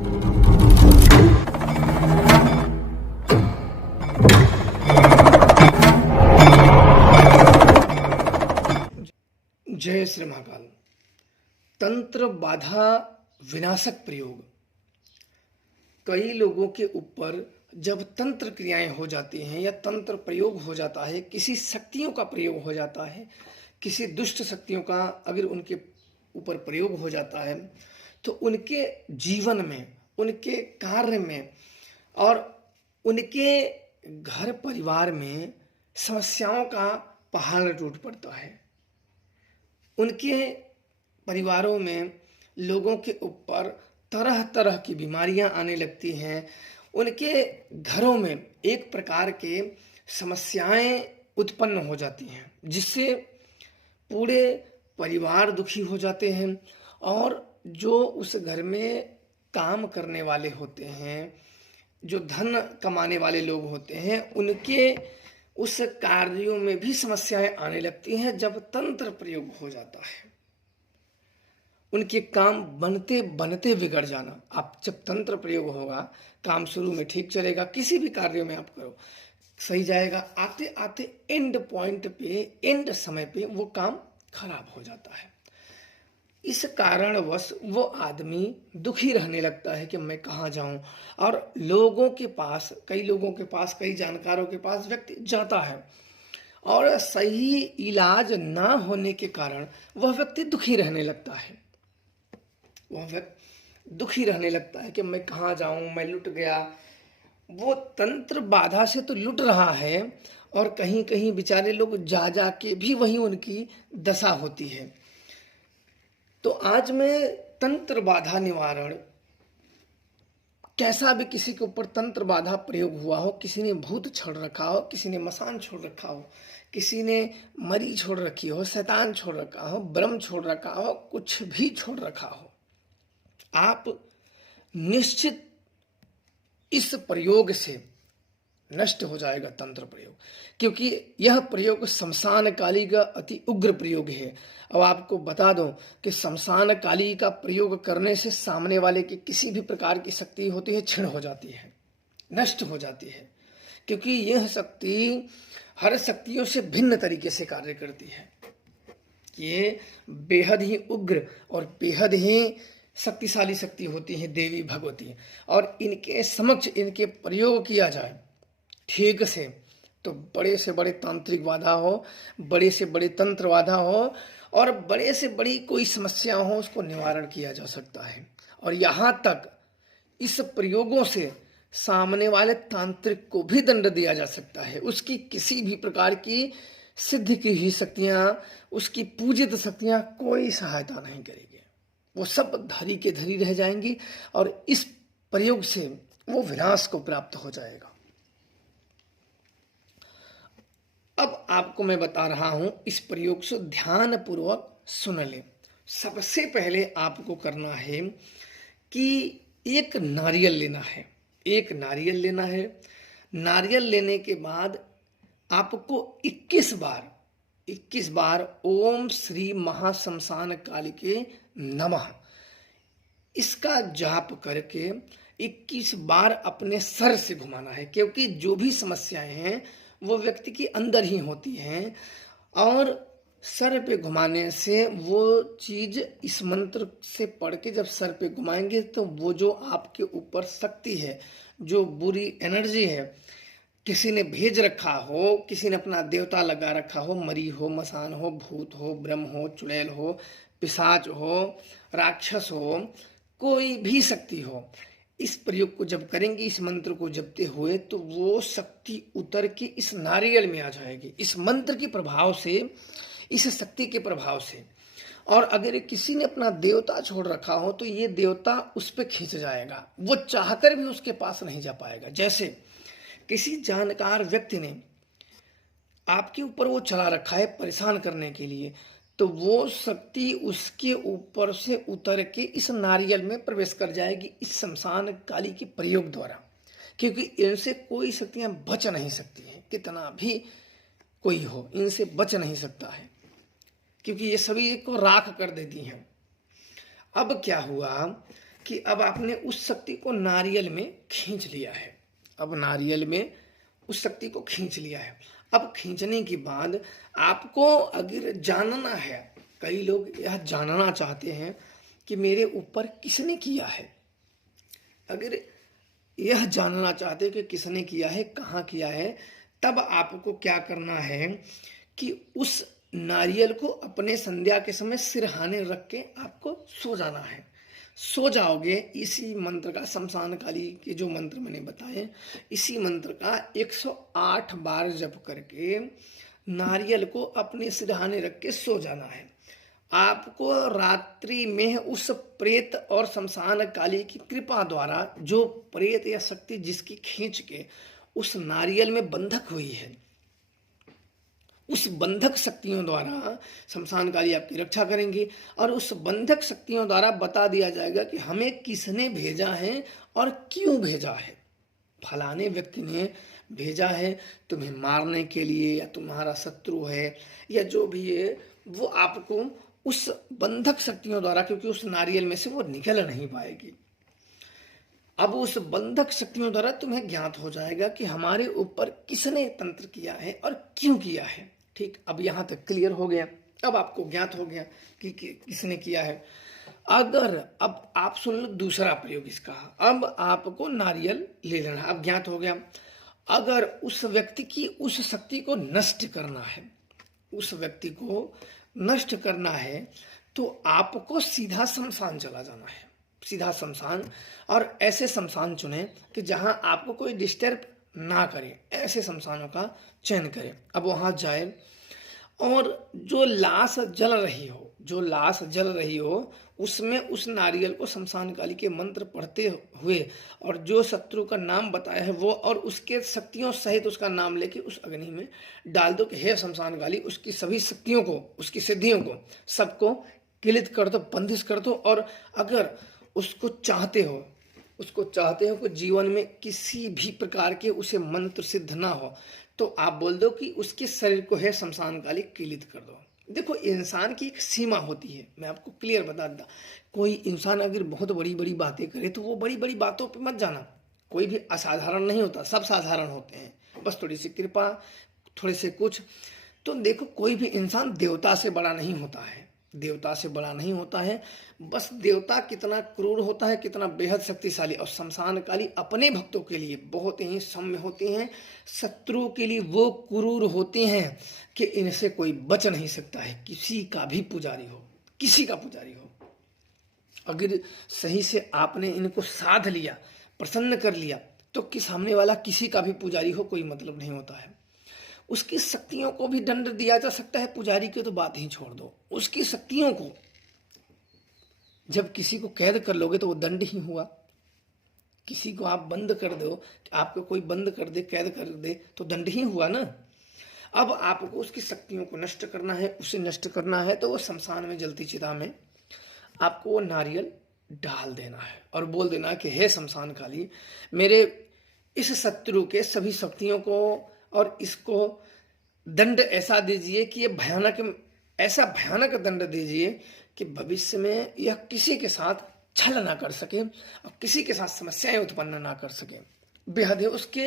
जय श्री महाकाल। तंत्र बाधा विनाशक प्रयोग। कई लोगों के ऊपर जब तंत्र क्रियाएं हो जाती हैं या तंत्र प्रयोग हो जाता है, किसी शक्तियों का प्रयोग हो जाता है, किसी दुष्ट शक्तियों का अगर उनके ऊपर प्रयोग हो जाता है, तो उनके जीवन में, उनके कार्य में और उनके घर परिवार में समस्याओं का पहाड़ टूट पड़ता है। उनके परिवारों में लोगों के ऊपर तरह तरह की बीमारियां आने लगती हैं। उनके घरों में एक प्रकार के समस्याएं उत्पन्न हो जाती हैं, जिससे पूरे परिवार दुखी हो जाते हैं। और जो उस घर में काम करने वाले होते हैं, जो धन कमाने वाले लोग होते हैं, उनके उस कार्यों में भी समस्याएं आने लगती हैं जब तंत्र प्रयोग हो जाता है। उनके काम बनते बनते बिगड़ जाना। आप जब तंत्र प्रयोग होगा, काम शुरू में ठीक चलेगा, किसी भी कार्य में आप करो सही जाएगा, आते आते एंड पॉइंट पे, एंड समय पे वो काम खराब हो जाता है। इस कारणवश वो आदमी दुखी रहने लगता है कि मैं कहाँ जाऊं। और लोगों के पास, कई जानकारों के पास व्यक्ति जाता है और सही इलाज ना होने के कारण वह व्यक्ति दुखी रहने लगता है। वह व्यक्ति दुखी रहने लगता है कि मैं कहाँ जाऊं, मैं लुट गया। वो तंत्र बाधा से तो लुट रहा है और कहीं कहीं बेचारे लोग जा जा के भी वही उनकी दशा होती है। तो आज मैं तंत्र बाधा निवारण, कैसा भी किसी के ऊपर तंत्र बाधा प्रयोग हुआ हो, किसी ने भूत छोड़ रखा हो, किसी ने मसान छोड़ रखा हो, किसी ने मरी छोड़ रखी हो, शैतान छोड़ रखा हो, ब्रह्म छोड़ रखा हो, कुछ भी छोड़ रखा हो, आप निश्चित इस प्रयोग से नष्ट हो जाएगा तंत्र प्रयोग। क्योंकि यह प्रयोग शमशान काली का अति उग्र प्रयोग है। अब आपको बता दूं कि शमशान काली का प्रयोग करने से सामने वाले की किसी भी प्रकार की शक्ति होती है, क्षीण हो जाती है, नष्ट हो जाती है। क्योंकि यह शक्ति हर शक्तियों से भिन्न तरीके से कार्य करती है। ये बेहद ही उग्र और बेहद ही शक्तिशाली शक्ति होती है, देवी भगवती। और इनके समक्ष इनके प्रयोग किया जाए ठीक से तो बड़े से बड़े तांत्रिक बाधा हो, बड़े से बड़े तंत्र बाधा हो और बड़े से बड़ी कोई समस्या हो, उसको निवारण किया जा सकता है। और यहाँ तक इस प्रयोगों से सामने वाले तांत्रिक को भी दंड दिया जा सकता है। उसकी किसी भी प्रकार की सिद्ध की ही शक्तियाँ, उसकी पूजित शक्तियाँ कोई सहायता नहीं करेगी। वो सब धरी के धरी रह जाएंगी और इस प्रयोग से वो विनाश को प्राप्त हो जाएगा। अब आपको मैं बता रहा हूं, इस प्रयोग से ध्यान पूर्वक सुन लें। सबसे पहले आपको करना है कि एक नारियल लेना है। एक नारियल लेना है। नारियल लेने के बाद आपको 21 बार ओम श्री महाशमशान कालिके नमः इसका जाप करके 21 बार अपने सर से घुमाना है। क्योंकि जो भी समस्याएं हैं वो व्यक्ति की अंदर ही होती हैं और सर पे घुमाने से वो चीज, इस मंत्र से पढ़ के जब सर पे घुमाएंगे तो वो जो आपके ऊपर शक्ति है, जो बुरी एनर्जी है, किसी ने भेज रखा हो, किसी ने अपना देवता लगा रखा हो, मरी हो, मसान हो, भूत हो, ब्रह्म हो, चुड़ैल हो, पिशाच हो, राक्षस हो, कोई भी शक्ति हो, इस प्रयोग को जब करेंगे, इस मंत्र को जपते हुए, तो वो शक्ति उतर के इस नारियल में आ जाएगी, इस मंत्र के प्रभाव से, इस शक्ति के प्रभाव से। और अगर किसी ने अपना देवता छोड़ रखा हो तो ये देवता उस पर खींच जाएगा, वो चाहकर भी उसके पास नहीं जा पाएगा। जैसे किसी जानकार व्यक्ति ने आपके ऊपर वो चला रखा है परेशान करने के लिए, तो वो शक्ति उसके ऊपर से उतर के इस नारियल में प्रवेश कर जाएगी, इस शमशान काली के प्रयोग द्वारा। क्योंकि इनसे कोई शक्तियां बच नहीं सकती हैं, कितना भी कोई हो, इनसे बच नहीं सकता है, क्योंकि ये सभी को राख कर देती हैं। अब क्या हुआ कि अब आपने उस शक्ति को नारियल में खींच लिया है। अब नारियल में उस शक्ति को खींच लिया है। अब खींचने के बाद आपको अगर जानना है, कई लोग यह जानना चाहते हैं कि मेरे ऊपर किसने किया है। अगर यह जानना चाहते हैं कि किसने किया है, कहाँ किया है, तब आपको क्या करना है कि उस नारियल को अपने संध्या के समय सिरहाने रख के आपको सो जाना है। सो जाओगे, इसी मंत्र का, शमशान काली के जो मंत्र मैंने बताए, इसी मंत्र का 108 बार जप करके नारियल को अपने सिरहाने रख के सो जाना है। आपको रात्रि में उस प्रेत और शमशान काली की कृपा द्वारा, जो प्रेत या शक्ति जिसकी खींच के उस नारियल में बंधक हुई है, उस बंधक शक्तियों द्वारा शमशान काली आपकी रक्षा करेंगे। और उस बंधक शक्तियों द्वारा बता दिया जाएगा कि हमें किसने भेजा है और क्यों भेजा है। फलाने व्यक्ति ने भेजा है तुम्हें मारने के लिए, या तुम्हारा शत्रु है, या जो भी है, वो आपको उस बंधक शक्तियों द्वारा, क्योंकि उस नारियल में से वो निकल नहीं पाएगी, अब उस बंधक शक्तियों द्वारा तुम्हें ज्ञात हो जाएगा कि हमारे ऊपर किसने तंत्र किया है और क्यों किया है। ठीक, अब यहां तक क्लियर हो गया। अब आपको ज्ञात हो गया कि किसने किया है। अगर अब आप सुन लो दूसरा प्रयोग इसका। अब आपको नारियल ले लेना, अब ज्ञात हो गया। अगर उस व्यक्ति की उस शक्ति को नष्ट करना है, उस व्यक्ति को नष्ट करना है, तो आपको सीधा शमशान चला जाना है, सीधा शमशान। और ऐसे शमशान चुने कि जहां आपको कोई डिस्टर्ब ना करे, ऐसे शमशानों का चयन करें। अब वहां जाए और जो लाश जल रही हो, जो लाश जल रही हो, उसमें उस नारियल को शमशान काली के मंत्र पढ़ते हुए और जो शत्रु का नाम बताया है वो, और उसके शक्तियों सहित उसका नाम लेके उस अग्नि में डाल दो कि हे शमशान काली, उसकी सभी शक्तियों को, उसकी सिद्धियों को, सबको किलित कर दो, बंदिश कर दो। और अगर उसको चाहते हो, उसको चाहते हो कि जीवन में किसी भी प्रकार के उसे मंत्र सिद्ध ना हो, तो आप बोल दो कि उसके शरीर को है शमशान काली किलित कर दो। देखो, इंसान की एक सीमा होती है, मैं आपको क्लियर बता दूं। कोई इंसान अगर बहुत बड़ी बड़ी बातें करे तो वो बड़ी बड़ी बातों पे मत जाना। कोई भी असाधारण नहीं होता, सब साधारण होते हैं, बस थोड़ी सी कृपा, थोड़े से कुछ। तो देखो, कोई भी इंसान देवता से बड़ा नहीं होता है, देवता से बड़ा नहीं होता है। बस देवता कितना क्रूर होता है, कितना बेहद शक्तिशाली। और शमशान काली अपने भक्तों के लिए बहुत ही सौम्य होते हैं, शत्रुओं के लिए वो क्रूर होते हैं कि इनसे कोई बच नहीं सकता है, किसी का भी पुजारी हो, किसी का पुजारी हो। अगर सही से आपने इनको साध लिया, प्रसन्न कर लिया, तो कि सामने वाला किसी का भी पुजारी हो, कोई मतलब नहीं होता है। उसकी शक्तियों को भी दंड दिया जा सकता है, पुजारी की तो बात ही छोड़ दो। उसकी शक्तियों को जब किसी को कैद कर लोगे तो वो दंड ही हुआ। किसी को आप बंद कर दो, आपको कोई बंद कर दे, कैद कर दे, तो दंड ही हुआ ना। अब आपको उसकी शक्तियों को नष्ट करना है, उसे नष्ट करना है, तो वो शमशान में जलती चिता में आपको वो नारियल डाल देना है और बोल देना कि हे शमशान काली, मेरे इस शत्रु के सभी शक्तियों को और इसको दंड ऐसा दीजिए कि ये भयानक, ऐसा भयानक दंड दीजिए कि भविष्य में यह किसी के साथ छल ना कर सके और किसी के साथ समस्याएं उत्पन्न ना कर सके। बेहद उसके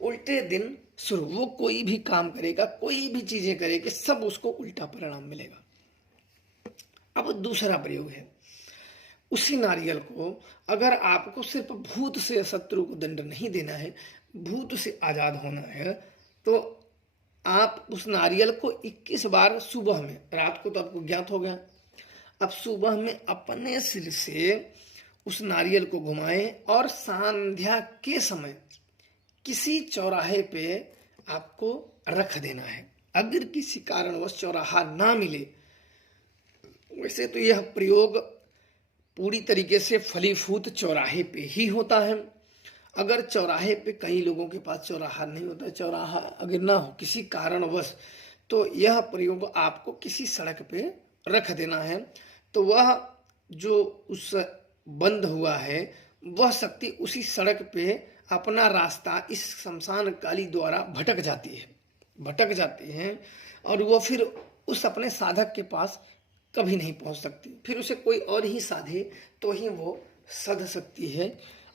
उल्टे दिन शुरू, वो कोई भी काम करेगा, कोई भी चीजें करेगी, सब उसको उल्टा परिणाम मिलेगा। अब दूसरा प्रयोग है, उसी नारियल को अगर आपको सिर्फ भूत से शत्रु को दंड नहीं देना है, भूत से आजाद होना है, तो आप उस नारियल को 21 बार सुबह में, रात को तो आपको ज्ञात हो गया, अब सुबह में अपने सिर से उस नारियल को घुमाएं और संध्या के समय किसी चौराहे पे आपको रख देना है। अगर किसी कारणवश चौराहा ना मिले, वैसे तो यह प्रयोग पूरी तरीके से फलीभूत चौराहे पे ही होता है। अगर चौराहे पे, कई लोगों के पास चौराहा नहीं होता, चौराहा अगर ना हो किसी कारणवश, तो यह प्रयोग आपको किसी सड़क पे रख देना है। तो वह जो उस बंद हुआ है, वह शक्ति उसी सड़क पे अपना रास्ता इस शमशान काली द्वारा भटक जाती है और वो फिर उस अपने साधक के पास कभी नहीं पहुंच सकती। फिर उसे कोई और ही साधे तो ही वो सध सकती है,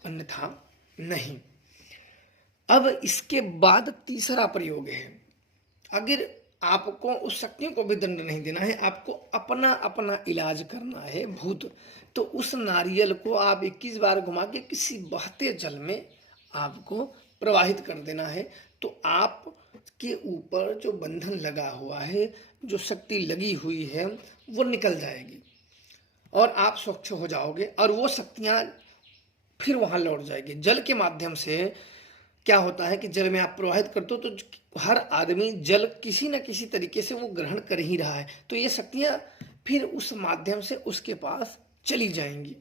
अन्यथा नहीं। अब इसके बाद तीसरा प्रयोग है, अगर आपको उस शक्तियों को भी दंड नहीं देना है, आपको अपना अपना इलाज करना है भूत, तो उस नारियल को आप 21 बार घुमा के किसी बहते जल में आपको प्रवाहित कर देना है। तो आप के ऊपर जो बंधन लगा हुआ है, जो शक्ति लगी हुई है, वो निकल जाएगी और आप स्वच्छ हो जाओगे और वो शक्तियां फिर वहां लौट जाएगी। जल के माध्यम से क्या होता है कि जल में आप प्रवाहित करते हो तो हर आदमी जल किसी न किसी तरीके से वो ग्रहण कर ही रहा है, तो ये शक्तियां फिर उस माध्यम से उसके पास चली जाएंगी,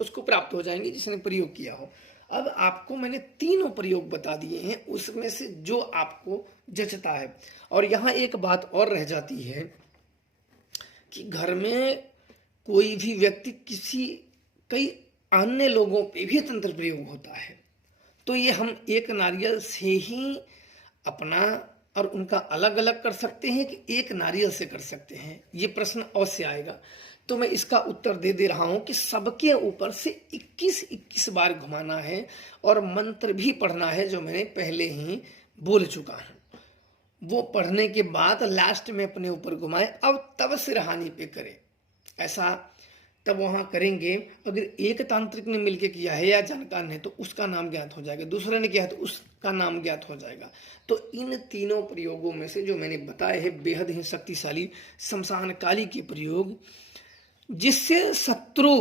उसको प्राप्त हो जाएंगी जिसने प्रयोग किया हो। अब आपको मैंने तीनों प्रयोग बता दिए हैं, उसमें से जो आपको जचता है। और यहाँ एक बात और रह जाती है कि घर में कोई भी व्यक्ति कई अन्य लोगों पे भी तंत्र प्रयोग होता है, तो ये हम एक नारियल से ही अपना और उनका अलग अलग कर सकते हैं कि एक नारियल से कर सकते हैं, ये प्रश्न अवश्य आएगा। तो मैं इसका उत्तर दे रहा हूं कि सबके ऊपर से 21 बार घुमाना है और मंत्र भी पढ़ना है, जो मैंने पहले ही बोल चुका हूं। वो पढ़ने के बाद लास्ट में अपने ऊपर घुमाए, अब तब सिरहानी पे करें, ऐसा तब वहां करेंगे। अगर एक तांत्रिक ने मिलकर किया है या जानकार ने, तो उसका नाम ज्ञात हो जाएगा, दूसरे ने किया है तो उसका नाम ज्ञात हो जाएगा। तो इन तीनों प्रयोगों में से जो मैंने बताए हैं बेहद ही शक्तिशाली शमशान काली के प्रयोग, जिससे शत्रु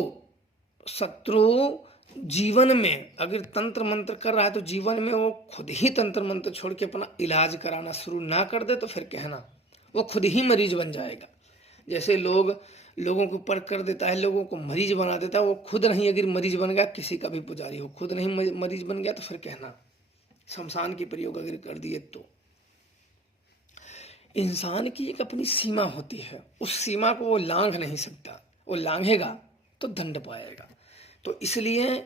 जीवन में अगर तंत्र मंत्र कर रहा है तो जीवन में वो खुद ही तंत्र मंत्र छोड़ के अपना इलाज कराना शुरू ना कर दे, तो फिर कहना वो खुद ही मरीज बन जाएगा। जैसे लोगों को ऊपर कर देता है, लोगों को मरीज बना देता है, वो खुद नहीं अगर मरीज बन गया, किसी का भी पुजारी हो, खुद नहीं मरीज बन गया, तो फिर कहना शमशान के प्रयोग अगर कर दिए। तो इंसान की एक अपनी सीमा होती है, उस सीमा को वो लांघ नहीं सकता, वो लांघेगा तो दंड पाएगा। तो इसलिए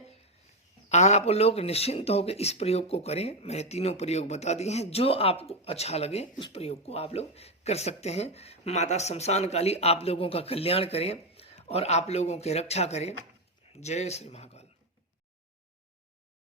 आप लोग निश्चिंत होकर इस प्रयोग को करें। मैंने तीनों प्रयोग बता दिए हैं, जो आपको अच्छा लगे उस प्रयोग को आप लोग कर सकते हैं। माता शमशान काली आप लोगों का कल्याण करें और आप लोगों की रक्षा करें। जय श्री महाकाल।